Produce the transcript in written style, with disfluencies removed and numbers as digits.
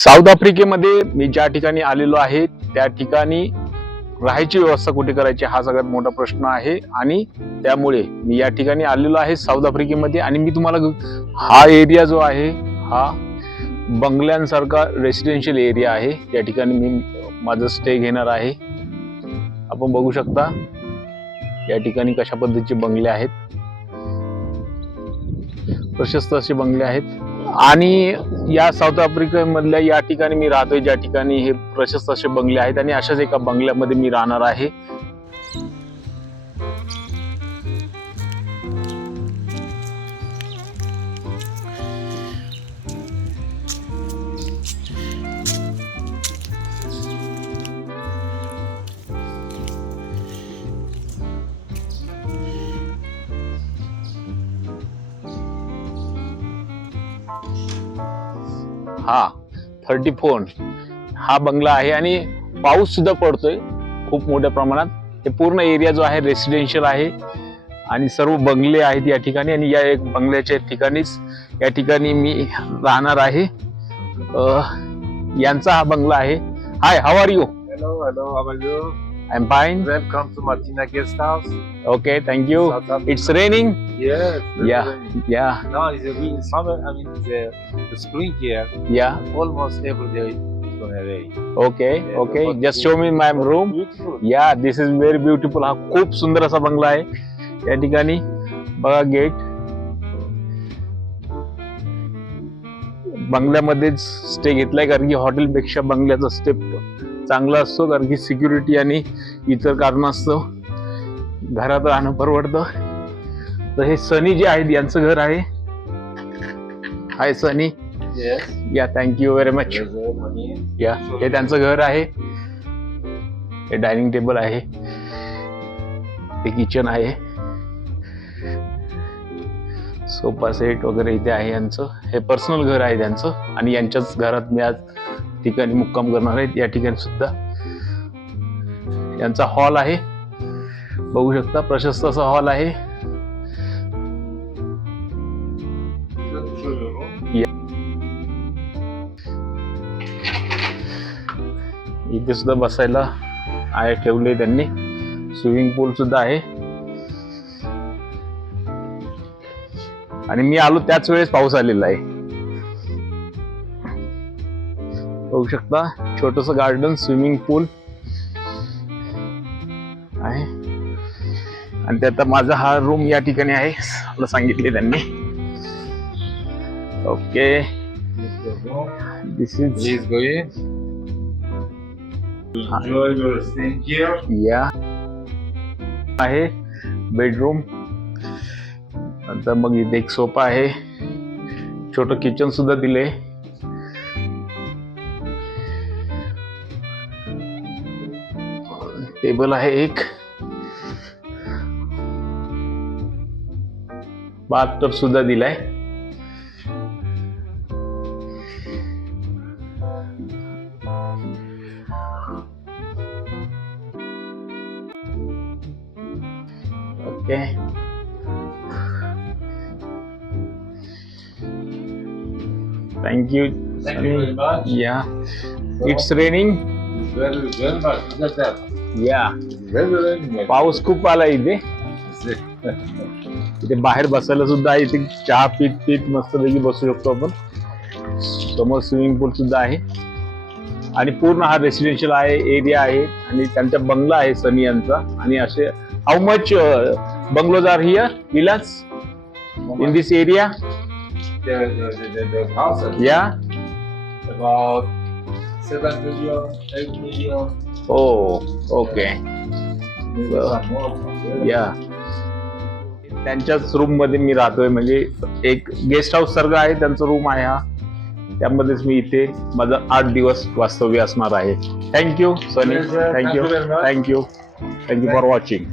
South आफ्रिकेमध्ये मी ज्या ठिकाणी आलेलो आहे त्या ठिकाणी राहायची व्यवस्था कुठे करायची हा सगळ्यात मोठा प्रश्न आहे आणि त्यामुळे मी या ठिकाणी आलेलो आहे साऊथ आफ्रिकेमध्ये आणि मी तुम्हाला हा एरिया जो आहे हा बंगल्यांसारखा रेसिडेन्शियल एरिया आहे. या ठिकाणी मी माझं स्टे घेणार आहे. आपण बघू शकता या ठिकाणी कशा पद्धतीचे बंगले आहेत. प्रशस्त असे बंगले आहेत आणि या साऊथ आफ्रिकेमधल्या या ठिकाणी मी राहतोय ज्या ठिकाणी हे प्रशस्त असे बंगले आहेत आणि अशाच एका बंगल्यामध्ये मी राहणार आहे. हा 34 हा बंगला आहे आणि पाऊस सुद्धा पडतोय खूप मोठ्या प्रमाणात. हे पूर्ण एरिया जो आहे रेसिडेन्शियल आहे आणि सर्व बंगले आहेत या ठिकाणी आणि या एक बंगल्याच्या ठिकाणीच या ठिकाणी मी राहणार आहे. यांचा हा बंगला आहे. Hi, how are you? Hello, how are you? I'm fine. Welcome to Martina Guest House. Okay, thank you. South Africa. It's raining. Yes. Yeah. Now it's a real summer. I mean, the spring here. Yeah. Almost every day it's gonna rain. Okay. Yeah, Okay. but Just show me my room. Beautiful. Yeah, this is very beautiful. हा खूप सुंदर असा बंगला आहे. या ठिकाणी बघा gate. बंगल्यामध्येच stay घेतलाय कारण की हॉटेलपेक्षा बंगल्याचा स्टे चांगला असतो कारण की सिक्युरिटी आणि इतर कारणास्तव घरात राहणं परवडतं. तर हे सनी जे आहेत यांचं घर आहे. हाय सनी. Yes. या thank you very much. There's a money. या हे त्यांचं घर आहे. हे डायनिंग टेबल आहे. ते किचन आहे. सोफा सेट वगैरे इथे आहे यांचं. हे पर्सनल घर आहे त्यांचं आणि यांच्याच घरात मी आज ठिकाणी मुक्काम करणार आहे. या ठिकाणी सुद्धा यांचा हॉल आहे. बघू शकता प्रशस्त असा हॉल आहे. इथे सुद्धा बसायला आहे ठेवले त्यांनी. स्विमिंग पूल सुद्धा आहे आणि मी आलो त्याच वेळेस पाऊस आलेला आहे. बघू शकता छोटस गार्डन, स्विमिंग पूल आहे आणि त्यात माझा हा रूम या ठिकाणी आहे मला सांगितले त्यांनी. Okay, this is Please go in. Enjoy your stay here. या आहे बेडरूम. नंतर मग इथे एक सोफा आहे. छोटं किचन सुद्धा दिले. टेबल आहे एक. बाथटब सुद्धा दिलाय. Okay, thank you. Thank you very much. Yeah, it's raining. Very, very much. Look at that. Yeah, Very raining. पाऊस खूप आला इथे. इथे बाहेर बसायला सुद्धा आहे. इथे चहा पीत मस्तपैकी बसू शकतो आपण. समोर स्विमिंग पूल सुद्धा आहे आणि पूर्ण हा रेसिडेन्शियल आहे एरिया आहे आणि त्यांचा बंगला आहे सनी यांचा. आणि असे how much bungalows are here, villas in this area? The houses. Yeah. About 7 million, 8 million. Oh, okay. Maybe some more. Yeah. त्यांच्याच रूम मध्ये मी राहतोय. म्हणजे एक गेस्ट हाऊस सारखं आहे त्यांचा रूम आहे हा. त्यामध्येच मी इथे माझं 8 दिवस वास्तव्य असणार आहे. Thank you Sunny. Thank you for watching.